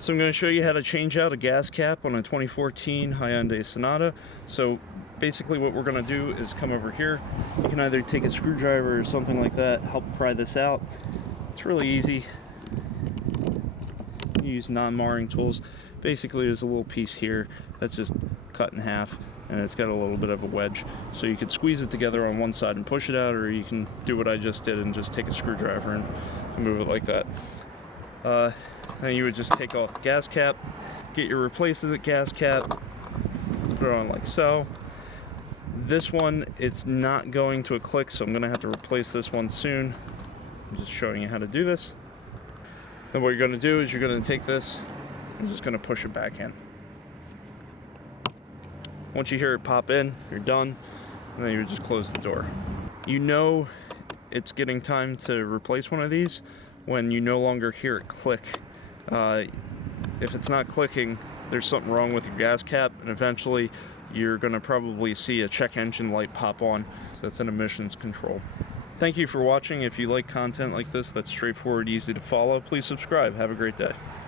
So I'm going to show you how to change out a gas cap on a 2014 Hyundai Sonata. So basically what we're going to do is come over here. You can either take a screwdriver or something like that, help pry this out. It's really easy. You use non-marring tools. Basically there's a little piece here that's just cut in half and it's got a little bit of a wedge. So you could squeeze it together on one side and push it out, or you can do what I just did and just take a screwdriver and move it like that. Then you would just take off the gas cap, get your replacement gas cap, put it on like so. This one, it's not going to a click, so I'm going to have to replace this one soon. I'm just showing you how to do this. Then what you're going to do is you're going to take this and just going to push it back in. Once you hear it pop in, you're done, and then you just close the door. You know it's getting time to replace one of these when you no longer hear it click. If it's not clicking, there's something wrong with your gas cap, and eventually you're going to probably see a check engine light pop on. So that's an emissions control. Thank you for watching. If you like content like this that's straightforward, easy to follow, please subscribe. Have a great day.